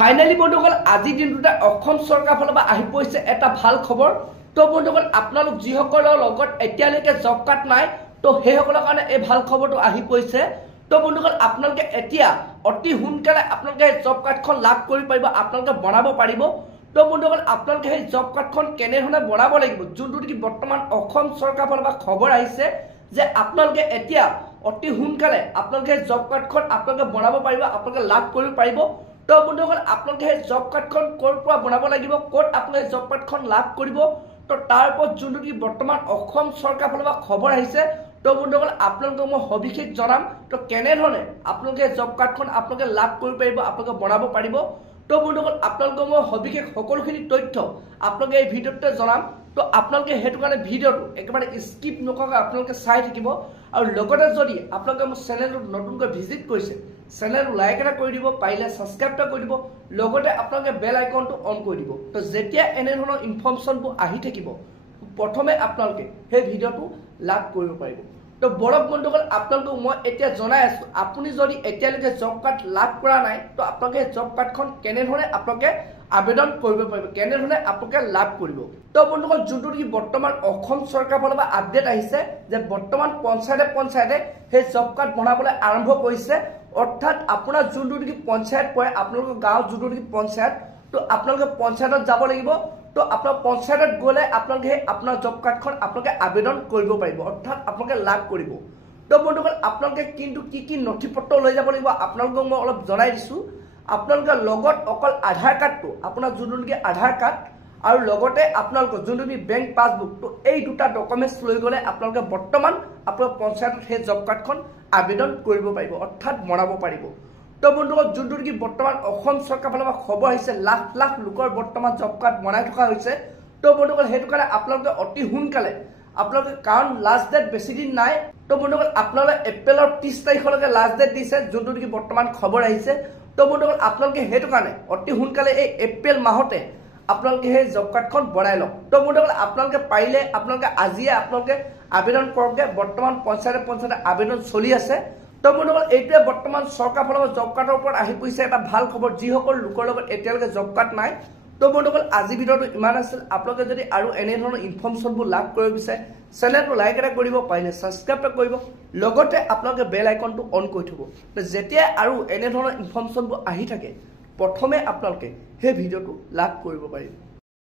Finally বন্ধুসকল আজি দিনটোতে অসম চৰকাৰৰ ফালৰ পৰা আহি পৰিছে এটা ভাল খবৰ। তো বন্ধুসকল আপোনালোক যিসকলৰ লগত এতিয়ালৈকে জব কাৰ্ড নাই তো সেইসকলৰ কাৰণে এই ভাল খবৰটো আহি পৰিছে। তো বন্ধুসকল আপোনালোকে এতিয়া অতি সোনকালে আপোনালোকে জব কাৰ্ডখন লাভ কৰি পাৰিব, আপোনালোকে বনাব পাৰিব। তো বন্ধুসকল আপোনালোকে সেই জব কাৰ্ডখন কেনেধৰণে বনাব লাগিব, যোনটো কি বৰ্তমান অসম চৰকাৰৰ ফালৰ পৰা খবৰ আহিছে যে আপোনালোকে এতিয়া অতি সোনকালে আপোনালোকে জব কাৰ্ডখন আপোনালোকে বনাব পাৰিব, আপোনালোকে লাভ কৰিব পাৰিব। তো বন্ধুসকল আপোনালোকে সেই জব কাৰ্ডখন ক'ৰ পৰা বনাব লাগিব, ক'ত আপোনালোকে জব কাৰ্ডখন লাভ কৰিব, তো তাৰ ওপৰত যোনটো কি বৰ্তমান অসম চৰকাৰৰ ফালৰ পৰা খবৰ আহিছে। তো বন্ধুসকল আপোনালোকক মই সবিশেষ জনাম তো কেনেধৰণে আপোনালোকে জব কাৰ্ডখন আপোনালোকে লাভ কৰিব পাৰিব, আপোনালোকে বনাব পাৰিব। তো বন্ধুসকল আপোনালোকক মই সবিশেষ সকলোখিনি তথ্য আপোনালোকে এই ভিডিঅ'তে জনাম। তো আপোনালোকে সেইটো কাৰণে ভিডিঅ'টো একেবাৰে স্কিপ নকৰাকৈ আপোনালোকে চাই থাকিব। আৰু লগতে যদি আপোনালোকে মোৰ চেনেলটো নতুনকৈ ভিজিট কৰিছে, চেনেলটো লাইক এটা কৰি দিব, পাৰিলে ছাবস্ক্ৰাইব এটা কৰি দিব, লগতে আপোনালোকে বেল আইকনটো অন কৰি দিব। তো যেতিয়া এনেধৰণৰ ইনফৰ্মেশ্যনবোৰ আহি থাকিব প্ৰথমে আপোনালোকে সেই ভিডিঅ'টো লাভ কৰিব পাৰিব। তো বৰক বন্ধুসকল আপোনালোকক মই এতিয়া জনাই আছোঁ, আপুনি যদি এতিয়ালৈকে জব কাৰ্ড লাভ কৰা নাই তো আপোনালোকে জব কাৰ্ডখন কেনেধৰণে আপোনালোকে আবেদন কৰিব পাৰিব, কেনেধৰণে আপোনালোকে লাভ কৰিব। তো বন্ধুসকল যোনটো কি বৰ্তমান অসম চৰকাৰৰ ফালৰ পৰা আপডেট আহিছে যে বৰ্তমান পঞ্চায়তে সেই জব কাৰ্ড বনাবলৈ আৰম্ভ কৰিছে। অৰ্থাৎ আপোনাৰ যোনটো কি পঞ্চায়ত পৰে, আপোনালোকৰ গাঁৱত যোনটো কি পঞ্চায়ত, তো আপোনালোকে পঞ্চায়তত যাব লাগিব। তো আপোনাৰ পঞ্চায়তত গ'লে আপোনালোকে সেই আপোনাৰ জব কাৰ্ডখন আপোনালোকে আবেদন কৰিব পাৰিব, অৰ্থাৎ আপোনালোকে লাভ কৰিব। তো বন্ধুসকল আপোনালোকে কিন্তু কি নথি পত্ৰ লৈ যাব লাগিব আপোনালোকক মই অলপ জনাই দিছোঁ। আপোনালোকে লগত অকল আধাৰ কাৰ্ডটো, আপোনাৰ যোনটো নেকি আধাৰ কাৰ্ড আৰু লগতে আপোনালোকৰ যোনটো নেকি বেংক পাছবুক, তো এই দুটা ডকুমেণ্টছ লৈ গ'লে আপোনালোকে বৰ্তমান আপোনাৰ পঞ্চায়তত সেই জব কাৰ্ডখন আবেদন কৰিব পাৰিব, অৰ্থাৎ বনাব পাৰিব। তো বন্ধুসকল যোনটো নেকি বৰ্তমান অসম চৰকাৰৰ ফালৰ পৰা খবৰ আহিছে, লাখ লাখ লোকৰ বৰ্তমান জব কাৰ্ড বনাই থকা হৈছে। তো বন্ধুসকল সেইটো কাৰণে আপোনালোকে অতি সোনকালে আপোনালোকে, কাৰণ লাষ্ট ডেট বেছি দিন নাই। তো বন্ধুসকল আপোনালোকে এপ্ৰিলৰ 30 তাৰিখলৈকে লাষ্ট ডেট দিছে, যোনটো নেকি বৰ্তমান খবৰ আহিছে। তো বন্ধুসকল আপোনালোকে সেইটো কাৰণে অতি সোনকালে এই এপ্ৰিল মাহতে আপোনালোকে সেই জব কাৰ্ডখন বনাই লওক। তো বন্ধুসকল আপোনালোকে পাৰিলে আপোনালোকে আজিয়ে আপোনালোকে আবেদন কৰকগৈ, বৰ্তমান পঞ্চায়তে আবেদন চলি আছে। তো বন্ধুসকল এইটোৱে বৰ্তমান চৰকাৰৰ ফালৰ পৰা জব কাৰ্ডৰ ওপৰত আহি পৰিছে এটা ভাল খবৰ, যিসকল লোকৰ লগত এতিয়ালৈকে জব কাৰ্ড নাই। তো বন্ধুসকল আজি ভিডিঅ'টো ইমান আছিল। আপোনালোকে যদি আৰু এনেধৰণৰ ইনফৰ্মেশ্যনবোৰ লাভ কৰিব বিচাৰে চেনেলটো লাইক এটা কৰিব, পাৰিলে ছাবস্ক্ৰাইব এটা কৰিব, লগতে আপোনালোকে বেল আইকনটো অন কৰি থ'ব। যেতিয়া আৰু এনেধৰণৰ ইনফৰ্মেশ্যনবোৰ আহি থাকে প্ৰথমে আপোনালোকে সেই ভিডিঅ'টো লাভ কৰিব পাৰিব।